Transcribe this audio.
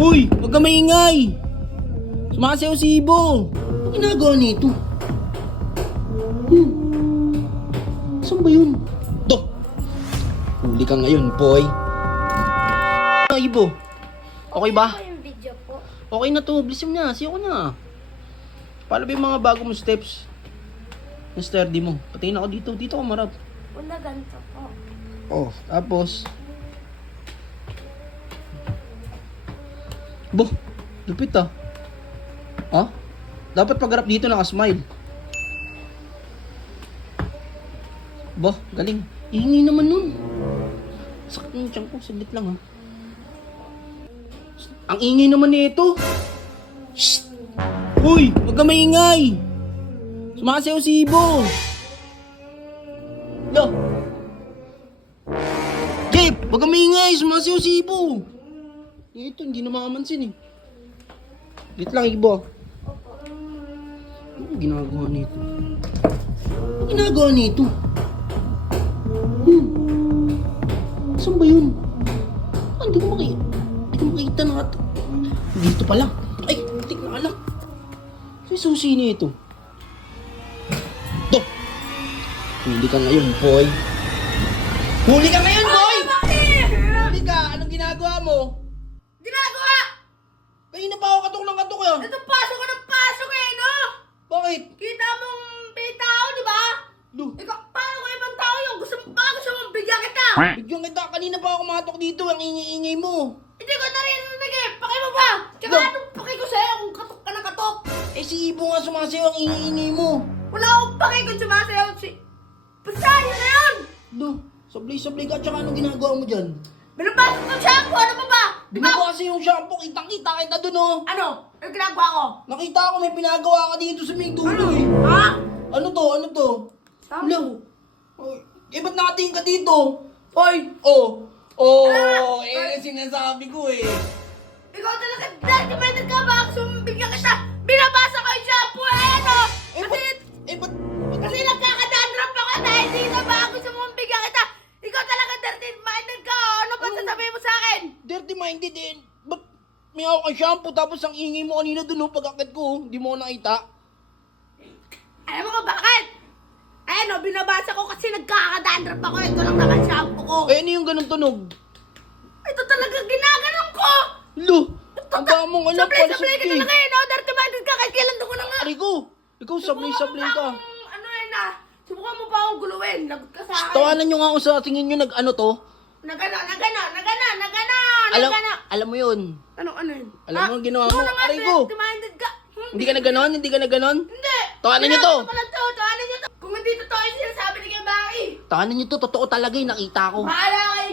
Uy! Huwag ka maingay! Sumasayaw si Ibo! Ano ginagawa nito? Saan ba yun? Do! Huli ka ngayon, boy. Ibo, okay ba? Ano yung video po? Okay na to, bliss mo na, siya ko na. Paano ba yung mga bago mong steps? Yung sturdy mo. Patingin ako dito, dito ka marap. Una ganito po. Oh, tapos. Bo, lupit ah. Ah? Dapat pagharap dito naka-smile. Bo, galing. Ihingi naman nun. Sakit ng tiyan ko, saglit lang ah. Ang ingay naman nito. Shh! Uy, huwag ka maingay. Sumasayaw si Ibo. Yo. Jeep, huwag ka maingay. Sumasayaw si Ibo. Ito, hindi na makamansin eh. Wait lang, Ibo. Ano ginagawa nito? Ano ginagawa nito? Saan ba yun? Ah, hindi ko makita na ito. Dito pala. Ay, tik na anak. May susi niya ito. Do! Huli ka ngayon, boy. Huli ka ngayon, boy! Huli ka! Anong ginagawa mo? Ginagawa! Kanina pa ako katok ng katok yun. Ito pasok ko ng pasok eh, no? Bakit? Kita mong may tao, di ba? Do! Ikaw, paano ko ibang tao yung gusto mong bigyan kita? Bigyan kita. Kanina pa ako matok dito. Ang ingay-ingay mo. Hindi ko narinig eh. Paki mo ba? Tsaka Go. anong paki ko sa'yo kung katok ka na katok? Eh si Ibo nga sumasayaw. Ang ingay-ingay mo. Wala akong paki kung sumasayaw si... Basta yun na yun! Do! Sablay-sablay ka. Tsaka anong ginagawa mo dyan? Binabasok ng shampoo, ano pa ba? Di ba? Binaba kasi yung shampoo. Kitang-kita kita dun oh. Ano? Ano ginagawa ko? Nakita ko may pinagawa ka dito sa may dulo eh. Ha? Ano to? Ano to? Shampoo? Ay, eh ba't nakatingin ka dito? Hoy! Oh! Oh! Ah! Eh, sinasabi ko eh. Ikaw talaga, documented ka ba? Gusto mong bigyan kita? Binabasa ko yung shampoo eh, ano? Eh, Kasi, ba't? kasi nagkakadandrap ako dahil dito ba? Gusto mong bigyan kita? Ikaw talaga, dirty-minded ka. Ano ba sasabihin mo sa akin? Dirty minded eh. Ba't may ako kang shampoo tapos ang ingay mo kanina dun oh, pag-akit ko. Hindi mo ko nakita. Alam mo kung bakit? Ayan o, binabasa ko kasi nagkakadandrap ako. Ito lang naman shampoo ko. Eh, ano yung ganun tunog? Ito talaga ginaganon ko. Lo! Ang damong anak, Sablay-sablay ka palasok talaga eh, no? Dirty-minded ka kahit kailan ko na nga. Ari ko! Ikaw sablay-sablay ka. Ano eh na? Subukan mo pa akong guluhin. Lagot ka sa akin. Tawanan nyo nga ako sa tingin nyo nag-ano to. Nagana. Alam mo yun. Ano yun? Alam mo ang ginawa mo. Ikaw na nga, Aray ko. dirty-minded ka. Hindi ka na ganon? Hindi ka na ganon? Hindi. Tawanan niyo to. Tawanan niyo to. Kung hindi totoo yung sinasabi ni Kay Baki. Tawanan nyo to, totoo talaga yung nakita ko. Bahala kayo